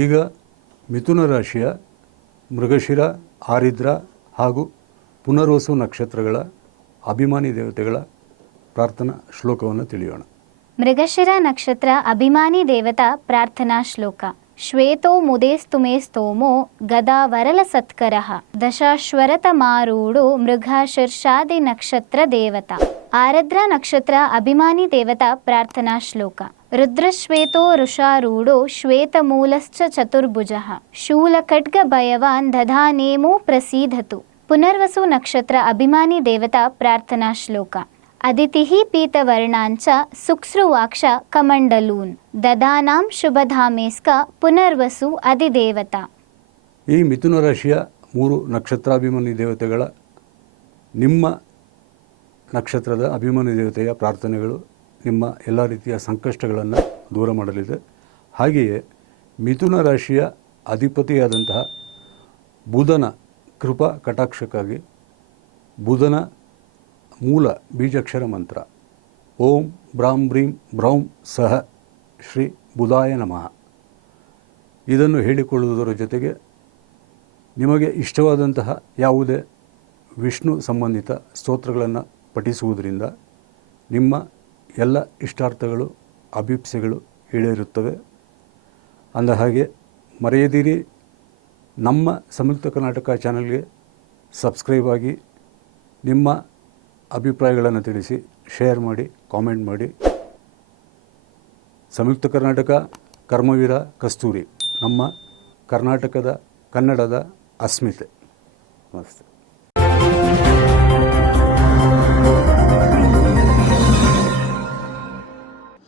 ಈಗ ಮಿಥುನ ರಾಶಿಯ ಮೃಗಶಿರ, ಆರಿದ್ರ ಹಾಗೂ ಪುನರ್ವಸು ನಕ್ಷತ್ರಗಳ ಅಭಿಮಾನಿ ದೇವತೆಗಳ ಪ್ರಾರ್ಥನಾ ಶ್ಲೋಕವನ್ನು ತಿಳಿಯೋಣ. ಮೃಗಶಿರ ನಕ್ಷತ್ರ ಅಭಿಮಾನಿ ದೇವತಾ ಪ್ರಾರ್ಥನಾ ಶ್ಲೋಕ. ಶ್ವೇತೋ ಮುದೇಸ್ತು ಮೇ ಸ್ತೋಮೋ ಗದಾ ವರಲ ಸತ್ಕರಃ ದಶಾಶ್ವರತಮಾರೂಢೋ ಮೃಗ ಶೀರ್ಷಾದಿ ನಕ್ಷತ್ರ ದೇವತಾ. ಆರದ್ರ ನಕ್ಷತ್ರ ಅಭಿಮಾನಿ ದೇವತಾ ಪ್ರಾರ್ಥನಾ ಶ್ಲೋಕ. ರುದ್ರಶ್ವೇತೋ ಋಷಾರೂಢೋ ಶ್ವೇತಮೂಲಶ್ಚ ಚತುರ್ಭುಜಃ ಶೂಲಖಡ್ಗ ಭಯವಾನ್ ದಧಾನೇಮೋ ಪ್ರಸೀದತು. ಪುನರ್ವಸು ನಕ್ಷತ್ರ ಅಭಿಮಾನಿ ದೇವತಾ ಪ್ರಾರ್ಥನಾ ಶ್ಲೋಕ. ಅದಿತಿಃ ಪೀತವರ್ಣಾಂಚ ಸುಕ್ಸ್ರುವಾಕ್ಷ ಕಮಂಡಲೂನ್ ದದಾನಾಂ ಶುಭಧಾಮೇಸ್ಕ ಪುನರ್ವಸು ಅಧಿದೇವತಾ. ಈ ಮಿಥುನ ರಾಶಿಯ 3 ನಕ್ಷತ್ರಾಭಿಮಾನಿ ದೇವತೆಗಳ ನಿಮ್ಮ ನಕ್ಷತ್ರದ ಅಭಿಮಾನಿ ದೇವತೆಯ ಪ್ರಾರ್ಥನೆಗಳು ನಿಮ್ಮ ಎಲ್ಲ ರೀತಿಯ ಸಂಕಷ್ಟಗಳನ್ನು ದೂರ ಮಾಡಲಿದೆ. ಹಾಗೆಯೇ ಮಿಥುನ ರಾಶಿಯ ಅಧಿಪತಿಯಾದಂತಹ ಬುಧನ ಕೃಪಾ ಕಟಾಕ್ಷಕ್ಕಾಗಿ ಬುಧನ ಮೂಲ ಬೀಜಾಕ್ಷರ ಮಂತ್ರ ಓಂ ಬ್ರಾಂ ಬ್ರೀಂ ಬ್ರೌಂ ಸಹ ಶ್ರೀ ಬುಧಾಯ ನಮಃ ಇದನ್ನು ಹೇಳಿಕೊಳ್ಳುವುದರ ಜೊತೆಗೆ ನಿಮಗೆ ಇಷ್ಟವಾದಂತಹ ಯಾವುದೇ ವಿಷ್ಣು ಸಂಬಂಧಿತ ಸ್ತೋತ್ರಗಳನ್ನು ಪಠಿಸುವುದರಿಂದ ನಿಮ್ಮ ಎಲ್ಲ ಇಷ್ಟಾರ್ಥಗಳು ಅಭಿಪ್ಸೆಗಳು ಈಡೇರುತ್ತವೆ. ಅಂದ ಹಾಗೆ ಮರೆಯದಿರಿ, ನಮ್ಮ ಸಂಯುಕ್ತ ಕರ್ನಾಟಕ ಚಾನಲ್ಗೆ ಸಬ್ಸ್ಕ್ರೈಬ್ ಆಗಿ ನಿಮ್ಮ ಅಭಿಪ್ರಾಯಗಳನ್ನು ತಿಳಿಸಿ, ಶೇರ್ ಮಾಡಿ, ಕಾಮೆಂಟ್ ಮಾಡಿ. ಸಂಯುಕ್ತ ಕರ್ನಾಟಕ ಕರ್ಮವೀರ ಕಸ್ತೂರಿ ನಮ್ಮ ಕರ್ನಾಟಕದ ಕನ್ನಡದ ಅಸ್ಮಿತೆ. ನಮಸ್ತೆ.